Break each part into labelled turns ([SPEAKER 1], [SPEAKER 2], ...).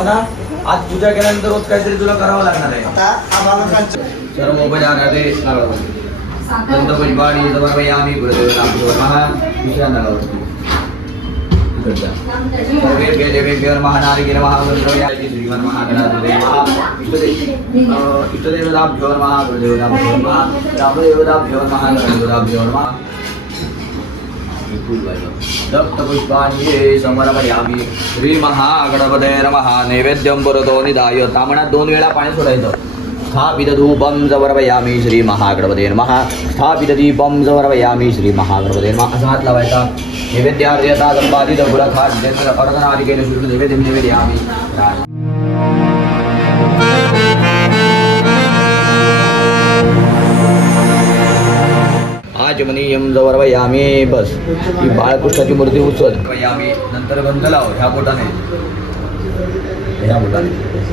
[SPEAKER 1] देवाला आज पूजा केल्यानंतर रोज काहीतरी तुला करावं लागणार आहे. सर्व मोबाईल आराधे नंतर पुष्पाणी समर्पयामी दुसऱ्या. सर्वेभ्य देवेभ्यो नमः इष्टदेवताभ्यो नमः गुरुदेवताभ्यो नमः रामदेवताभ्यो नमः. गणदेवताभ्यो नमः दत्तपुष्पाणि श्री महागणपते नमः नैवेद्यं पुरतो निधाय तामणात दोन वेळा पाणी सोडायचं. स्थापित धूपम समर्पयामि श्री महागणपते नमः स्थापित दीपम समर्पयामि श्री महागणपते नमः असा हात लावायचा. नैवेद्यार्यता संपादित गुरखाद्य अर्धनादिकेन शुद्ध नैवेद्यं निवेदयामि. आचमनीयं जवरवयामी बस. ही बाळकृष्णाची मूर्ती उचल वयामी नंतर गंध लाव ह्या बोटाने. ह्या बोटाने.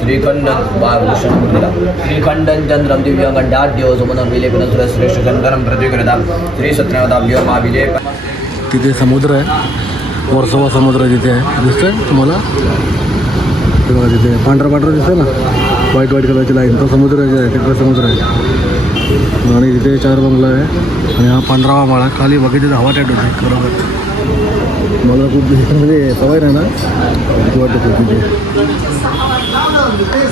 [SPEAKER 1] श्रीखंडन बाळकृष्ण मूर्तीला. श्रीखंडन चंद्रम दिव्य गंडाढ्य सुमन विलेपन श्रेष्ठ शंकरम प्रतिकृता. श्री सत्यनाथाभ्य महाविलेप
[SPEAKER 2] तिथे समुद्र आहे. वर्सोवा समुद्र तिथे आहे. दिसतोय तुम्हाला? ते बघा तिथे. पांढरा पांढरा दिसतोय ना? व्हाईट व्हाईट कलरची लाईन तो समुद्र आहे तिकडे समुद्र आहे. आणि तिथे चार बंगला आहे. आणि हा पंधरावा माळा खाली बघितलं हवा टाईट होते. बरोबर. मला खूप म्हणजे सवय नाही ना. भीती वाटत होती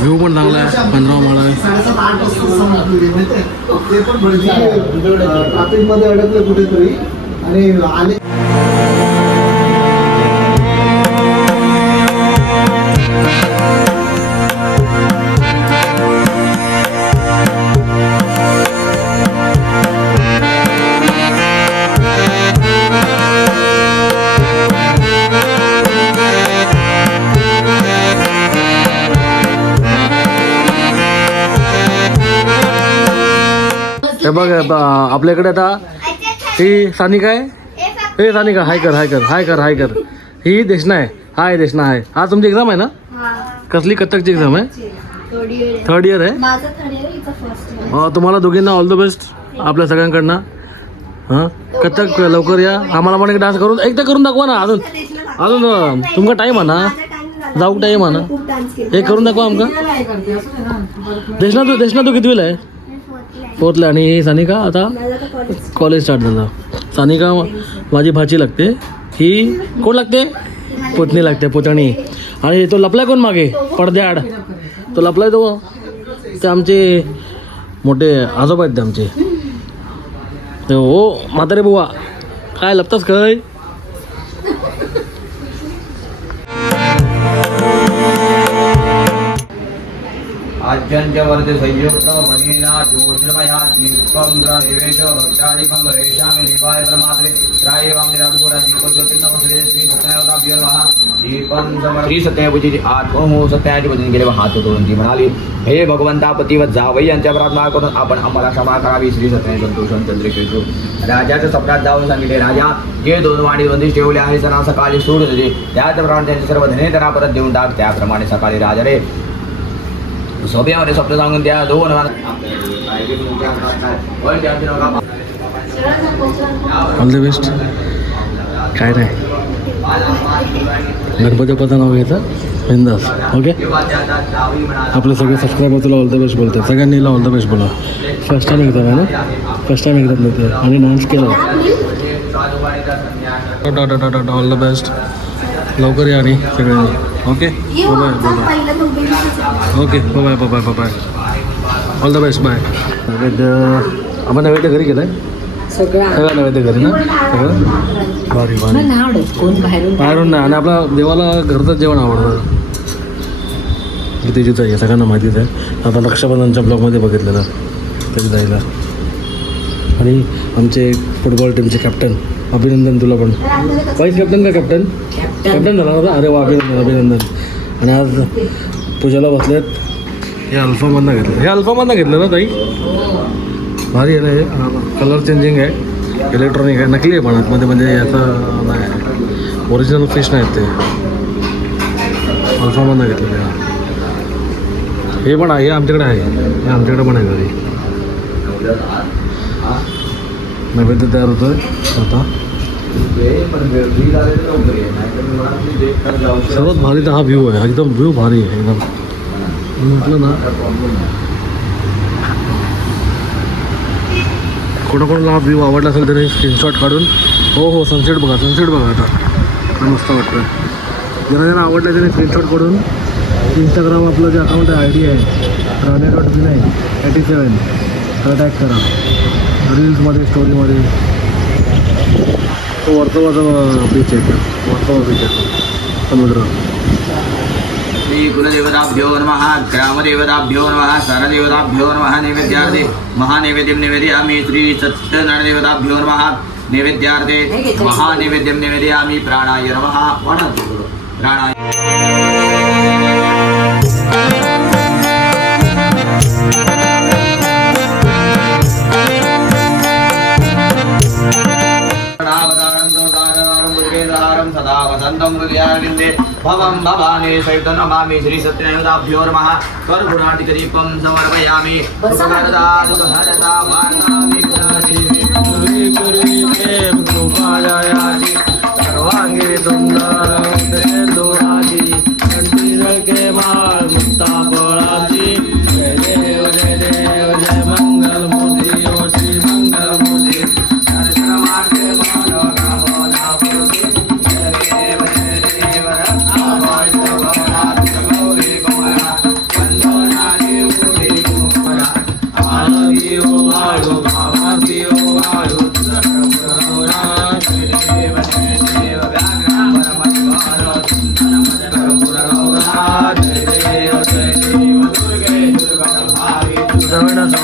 [SPEAKER 2] व्ह्यू पण चांगला आहे. पंधरावा माळा आहे.
[SPEAKER 3] साडेसात आठ वाजता संपली माहितीये? ते पण भटजी ट्रॅफिकमध्ये अडकले कुठेतरी. आणि आले
[SPEAKER 2] हे बघ आता आपल्याकडे आता ही सानिका आहे. हे सानिका हाय कर हाय कर हाय कर हाय कर. ही देशना आहे. हाय देशना आहे हा तुमची एक्झाम आहे ना? कसली कथकची एक्झाम आहे? थर्ड इयर आहे.
[SPEAKER 4] माझं थर्ड इयर हिचं फर्स्ट इयर
[SPEAKER 2] अं, तुम्हाला दोघींना ऑल द बेस्ट आपल्या सगळ्यांकडनं. हां? कथक लवकर या. आम्हाला पण एक डान्स करून एकदा करून दाखवा ना अजून. अजून अं, तुमका टाईम आहे ना? जाऊ टाईम आहे ना? हे करून दाखवा आमका देशना तू देशना तू कितवीला आहे? फोर्थला आणि ही सानिका आता
[SPEAKER 4] कॉलेज
[SPEAKER 2] स्टार्ट झालं. सानिका माझी भाची लागते. ही कोण लागते? पुतणी लागते पुतणी. आणि तो लपलाय कोण मागे? पडद्याआड. तो लपलाय तो. ते आमचे मोठे आजोबा आहेत ते आमचे. ते हो म्हातारे बुवा. काय लपताच काय
[SPEAKER 1] आद्यंच वर्ते संयुक्त मणिना ज्योतिर्मया दीपं निवेश भक्तादिकं रेषामि निवाय परमात्रे त्रायवां निराधुरा दीप श्री श्री नमः। दीपं श्री सत्यनारायणाची आठ ओम हो सत्याची भजन केले हात जोडून ती म्हणाली हे भगवंता व जावई यांच्या प्रार्थना करून आपण आम्हाला क्षमा करावी श्री सत्याने संतोषण चंद्रकेशू राजाच्या स्वप्नात जाऊन सांगितले राजा। जे दोन वाणी बंदिश ठेवले आहे सणा सकाळी सोडून दिले त्याचप्रमाणे त्यांचे सर्व धने त्यांना परत देऊन टाक त्याप्रमाणे सकाळी राजा रे। सोप्यामध्ये स्वप्न सांगून त्या दोन
[SPEAKER 2] ऑल द बेस्ट काय नाही गणपती नाव घ्यायचं बिंदास ओके आपले सगळे सबस्क्रायबर तुला ऑल द बेस्ट बोलतात सगळ्यांनी ऑल द बेस्ट बोला फर्स्ट टाइम एकदा आहे ना फर्स्ट टाइम एकदा बोलतो आणि डान्स केला ऑल द बेस्ट लवकर या आणि सगळ्यांनी okay bye bye okay bye bye bye bye all the best bye नैवेद्य आपण नैवेद्य घरी गेलाय
[SPEAKER 5] सगळं.
[SPEAKER 2] सगळं नैवेद्य घरी ना? सगळं? भारी भारी.
[SPEAKER 5] नाही आवडत कोण बाहेरून
[SPEAKER 2] बाहेरून नाही. आणि आपला देवाला घरचं जेवण आवडतं. किती आहे सगळ्यांना माहितीच आहे. आपण रक्षाबंधनच्या ब्लॉगमध्ये बघितलेलं तरी जायला. आणि आमचे फुटबॉल टीमचे कॅप्टन अभिनंदन तुला पण. वाईस कॅप्टन का कॅप्टन कॅप्टन झाला होता अरे वा अभिनंदन अभिनंदन. आणि आज पूजाला बसलेत. हे अल्फामधनं घेतलं. हे अल्फामधनं घेतलं ना ताई? भारी आहे ना हे. कलर चेंजिंग आहे. इलेक्ट्रॉनिक आहे. नकली आहे पण आतमध्ये म्हणजे याचं नाही. ओरिजिनल फिश नाहीत ते. अल्फामधनं घेतलेलं आहे हे. पण आहे हे आमच्याकडे आहे. हे आमच्याकडे पण आहे घरी. नैवेद्य तयार होतं आता. सर्वात भारी तर हा व्ह्यू आहे एकदम व्ह्यू भारी आहे एकदम। म्हटलं ना। कोणाकोणाला हा? व्ह्यू आवडला असेल त्याने स्क्रीनशॉट काढून हो हो सनसेट बघा सनसेट बघा आता. काय मस्त वाटतं ज्यांना ज्यांना आवडलं त्याने स्क्रीनशॉट काढून इंस्टाग्राम आपलं जे अकाउंट आहे आय डी आहे Rane dot Vinay eighty seven त्याला टॅग करा. रील्समध्ये स्टोरीमध्ये तो वर्तवाचा बीच आहे वर्तवा बीच आहे समुद्र
[SPEAKER 1] श्री कुलदेवताभ्यो नमः ग्रामदेवताभ्यो नमः सरदेवताभ्यो नमः नैवेद्यार्थे महानैवेद्यं निवेदयामि श्री सत्यनारायणदेवताभ्यो नमः नैवेद्यार्थे महानैवेद्यं निवेदयामि प्राणाय नमः वणतु वसन्तं हृदयारविन्दे भवं भवानी सहितं नमामि श्रीसत्यनारायणाभ्यो नमः कर्पुराटिकदीपं समर्पयामि। सुखदातु हरता वार्तामि
[SPEAKER 2] सर्वांगी सुंदर के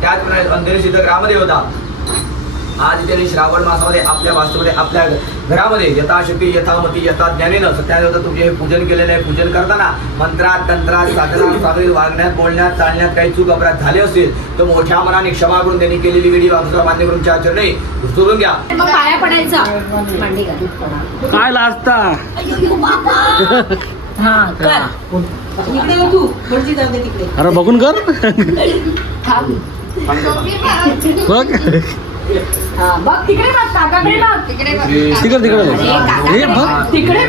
[SPEAKER 1] त्याचप्रमाणे अंधेरी सिद्ध ग्रामदेवता आज त्यांनी श्रावण मासामध्ये आपल्या वास्तूमध्ये आपल्या घरामध्ये यथाशक्ती यथामती यथा ज्ञानेनं सत्यादेवता तुमचे हे पूजन केलेले आहे. पूजन करताना मंत्रात तंत्रात साधनात सागरीत वागण्यात बोलण्यात चालण्यात काही चूक अपराध झाले असतील तर मोठ्या मनाने क्षमा करून त्यांनी केलेली विडी वापसा मान्य करून चार चरणी उचलून घ्या.
[SPEAKER 4] मग पाया पडायचं. मांडी घालून
[SPEAKER 2] काय लाजता?
[SPEAKER 4] हा
[SPEAKER 5] तू. जाऊ दे तिकडे.
[SPEAKER 2] अरे बघून कर. बघ.
[SPEAKER 4] हा बघ तिकडे बघ काकाकडे बघ तिकडे बघ.
[SPEAKER 2] तिकडे तिकडे बघ. हे बघ
[SPEAKER 4] तिकडे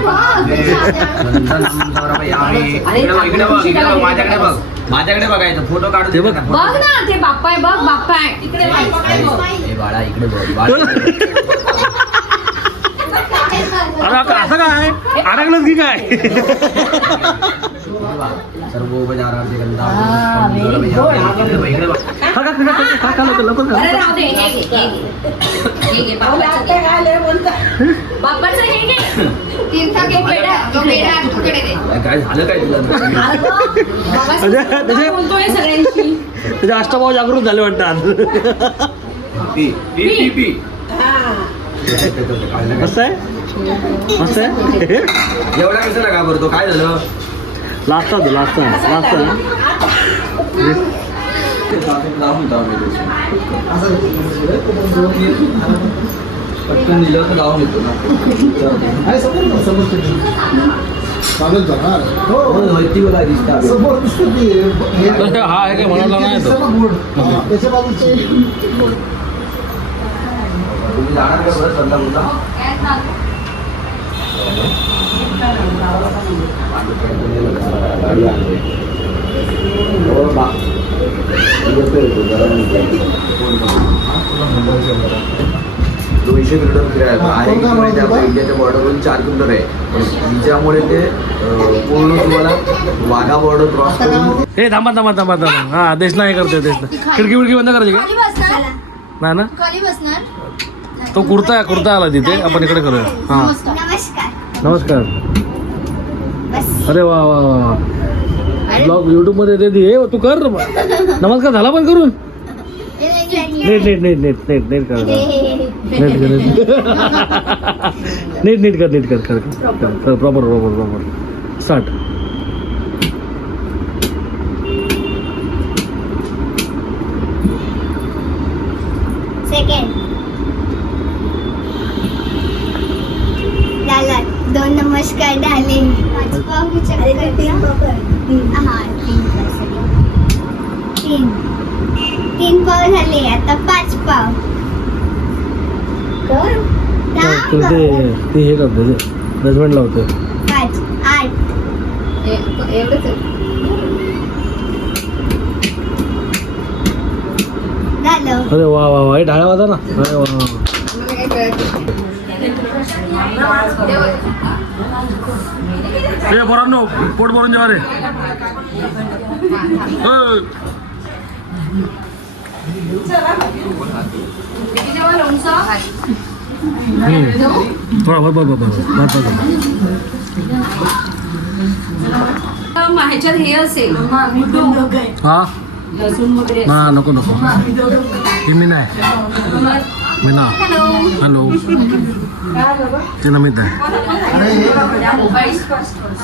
[SPEAKER 1] इकडे इकडे इकडे माझ्याकडे बघ. माझ्याकडे बघायचं फोटो काढू
[SPEAKER 2] ते बघ.
[SPEAKER 4] बघ ना ते बाप्पा आहे बघ बाप्पा आहे. तिकडे बघ.
[SPEAKER 1] हे बाळा इकडे बघ बाळा.
[SPEAKER 2] अरे आता असं काय? अडकलंच की काय?
[SPEAKER 1] गंधा
[SPEAKER 4] हा, हे हे हे हे
[SPEAKER 1] झालं काय तुला?
[SPEAKER 2] अष्टभाव जागृत झाले वाटतात
[SPEAKER 5] हा.
[SPEAKER 2] मस्त आहे? मस्त? आहे
[SPEAKER 1] एवढा कशाला का करतो काय झालं?
[SPEAKER 2] लाजता तो लाजता
[SPEAKER 3] असं
[SPEAKER 1] पटकन दिलं तर जाऊन येतो ना
[SPEAKER 3] आहे समोर ना समोर चालेल जाणार हो.
[SPEAKER 1] माहिती मला दिसतात
[SPEAKER 3] समोर दिसतो हे-
[SPEAKER 2] हा आहे काय म्हणाला नाही
[SPEAKER 3] त्याच्या बाजूचे
[SPEAKER 1] तुम्ही जाणार का दोनशे किलोमीटर फिरायला आहे? इंडियाच्या बॉर्डरवरून चार किलोमीटर आहे. तिच्यामुळे ते पूर्ण तुम्हाला वाघा बॉर्डर क्रॉस करून?
[SPEAKER 2] हे थांबा थांबा थांबा थांबा. हा देश नाही करते देश खिडकी बिडकी बंद करायची का? नाही ना? तो कुर्ता कुर्ता आला तिथे. आपण इकडे करूया. हा.
[SPEAKER 6] नमस्कार.
[SPEAKER 2] अरे वा वा वा ब्लॉग युट्यूबमध्ये येते ती. हे तू कर. नमस्कार झाला पण करून? नीट नीट नीट नीट नीट नीट कर नीट कर नीट. नीट कर नीट कर कर कर. Proper proper proper start
[SPEAKER 6] second झाला दोन नमस्कार झाले पाच पाव हा तीन पाव. तीन तीन पाव झाले. आता पाच पाव. कर दहा
[SPEAKER 2] तर ते ते हे करते ते डस्टबिन लावते.
[SPEAKER 6] पाच आठ. झालं.
[SPEAKER 2] अरे वा वा वा. हे ढाळ्या वाजा ना. अरे वा वा, वा. ए पोरांनो पोट भरून जेवा रे ए. हम्म. थोडा वर वर वर वर वर वर वर.
[SPEAKER 4] ह्याच्यात हे असेल
[SPEAKER 2] हा
[SPEAKER 4] लसूण वगैरे
[SPEAKER 2] हा नको नको हे मी नाही मी ना हॅलो ते नमित आहे.
[SPEAKER 3] अरे हे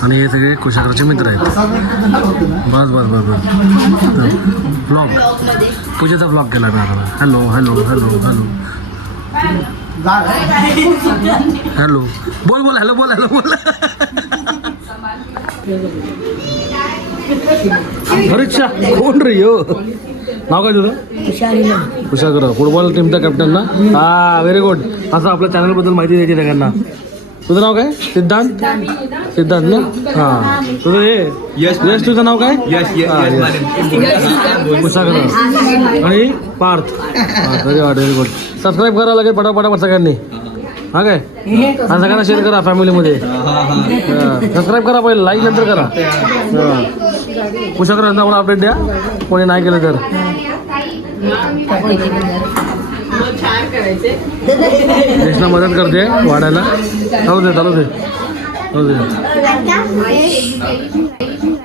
[SPEAKER 2] आणि हे सगळे कुशागराचे मित्र आहेत.
[SPEAKER 3] ना
[SPEAKER 2] बस बस बस बस. ब्लॉग पूजेचा ब्लॉग केला मी आता. हॅलो हॅलो हॅलो हॅलो
[SPEAKER 3] जा
[SPEAKER 2] हॅलो बोल बोल हॅलो बोल हॅलो बोल. परीक्षा कोण रे यो? नाव काय तुझं? कुशागर फुटबॉल टीमचा कॅप्टन ना? हा व्हेरी गुड असं आपल्या चॅनलबद्दल माहिती द्यायची सगळ्यांना. तुझं नाव काय? सिद्धांत? सिद्धांत ना? हा. तुझं हे? यश यश तुझं नाव काय? यश कुशागर आणि? Parth. Very good very good subscribe करा लगेच पटापटा सगळ्यांनी. हा काय? हा सगळ्यांना शेअर करा फॅमिलीमध्ये सबस्क्राईब करा पहिले लाईक नंतर करा. कुशागर मला अपडेट द्या. कोणी नाही केलं तर. कृष्णा मदत करते वाढायला. चालू दे चालू दे. चालू दे.